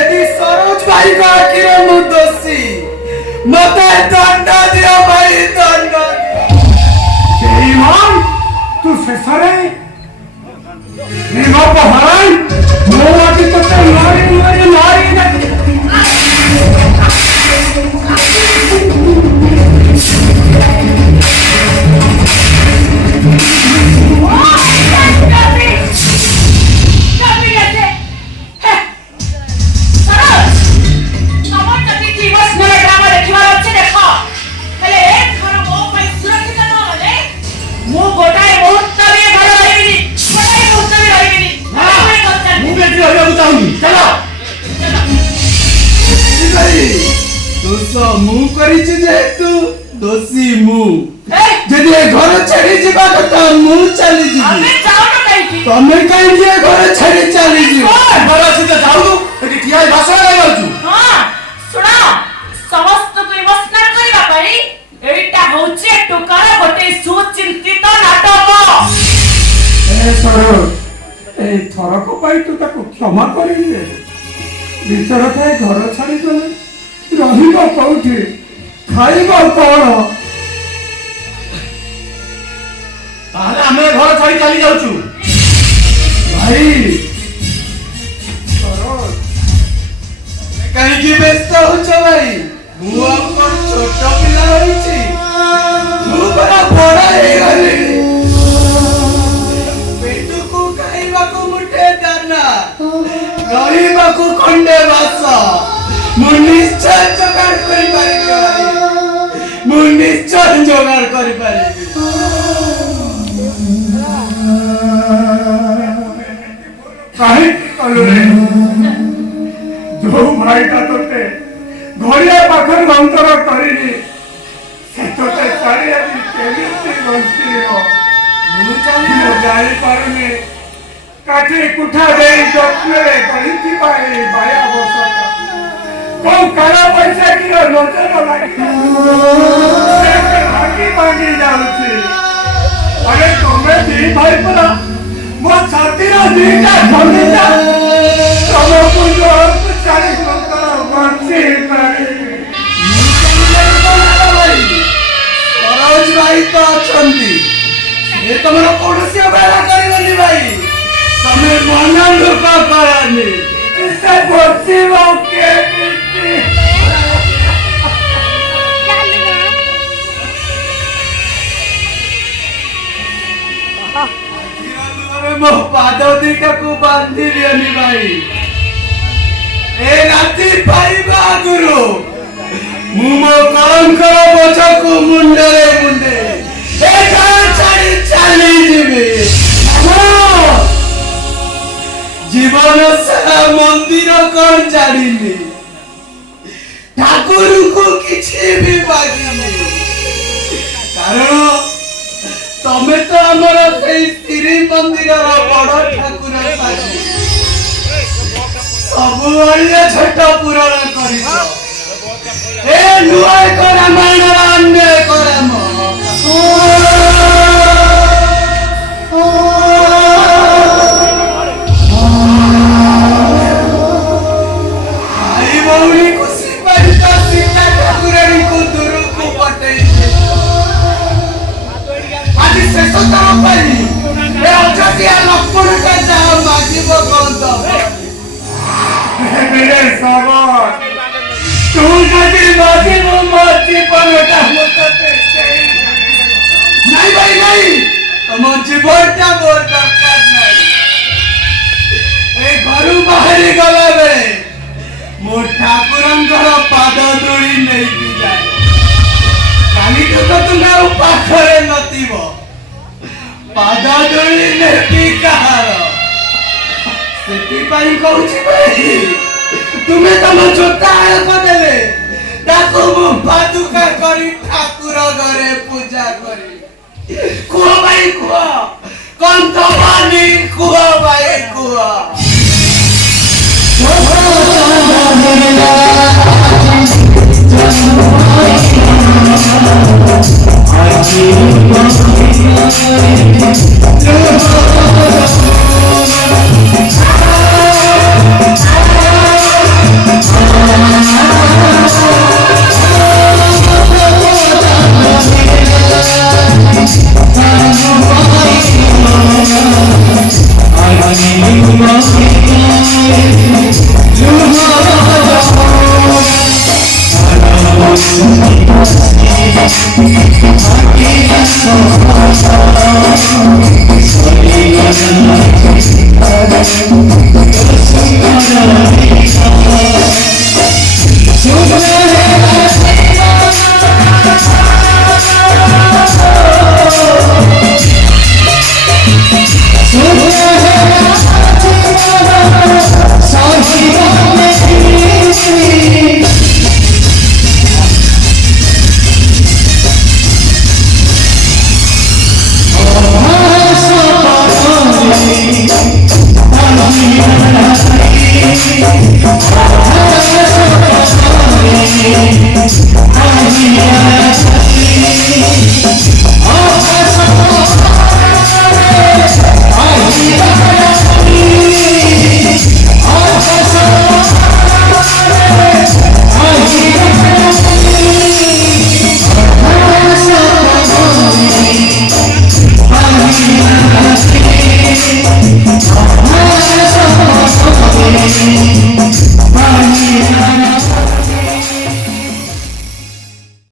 यदि सरोज भाई का आखिर मु दोषी मते दंड दियो भाई दंड बेईमान तू शेषरे निगो हराई मो आदि तो मारी मु करिछि जेतु दोषी मु जदि ए घर छाड़ी जिबा कथा मु चली जिबी हमें जाओ न कहि तमे काई जे घर छाड़ी चली जिबो घर अछि त जाऊ तू एटी ठिया भाषण लगाउछु हां सुना समस्त को इमोशनल करिबा पई एटा होचे टोकार गोटे सुचिंतित नाटक ए सरो ए थरक पाई तू ताको क्षमा करिले विचार थे घर छाड़ी गले रहिबो कोठी खाइबो कोन ताले हमें घर छाड़ी चली जाउछु भाई सरोज कहीं की व्यस्त हो छ भाई मु अपन छोट पिला होइछि मु बड़ा बड़ा हे गली पेटु को खाइबा को मुठे दाना गरीबा को खंडे बासा मु निश्चय जोगाड़ करि पारिबि भाई मु निश्चय जोगाड़ करि पारिबि काहे कलु रे जो भाई का तोते घरिया पाखर मंत्र करिनी से तोते चारी आदि केमिति बंती हो मु चली जाई पारुनी काठी कुठा देई जत्ने कहिति पाई बाया बसता को काला पैसा की नजर लागी से भागी मांगी जाउची अरे तुमे दी भाई परा मो छाती रो दीटा खमिला तमो पुजो चाली लोकर मानसी पाई सरोज भाई तो अछंती ये तमरो कोडसी अबेला करिवनी भाई तमे मना लोक करानी इससे बोची के बिस्ती मो पाद दीटा को बांधी लियनी भाई ए राती पाइबा गुरु मु मो कलंकर बोझ को मुंडे मुंडे ए घर छाड़ी चली जीवी जीवन सारा मंदिर कर जानिनी ठाकुर को किछि भी बागिनी कारण तमे तो हमर सेई श्री मंदिर रो बड़ ठाकुर साथी सब वाले छोट पुराण करिछ ए नुआ को रामायण अन्य कराम आई बौली को सिपाही सीता ठाकुरानी को दूर को पटई आज शेष तम पाई ए अयोध्या लक्ष्मण का जा मागिब गंध मेरे सागर तू जदि मागी मो जीवन का मुतते नहीं भाई नहीं तुम जीवनटा मोर दरकार नहीं ए घरु बाहरी गला बेले मो ठाकुरंकर पाद धूली नहीं की जाए काली तो तुम पाखरे नथिबो पाद धूली नेपी कहार सेठी पाई कहूची भाई तुम्हें तम जोता को देले ताको मु पादुका करी ठाकुर घरे पूजा करी कुह भाई कुह कंठवानी कुह भाई कुह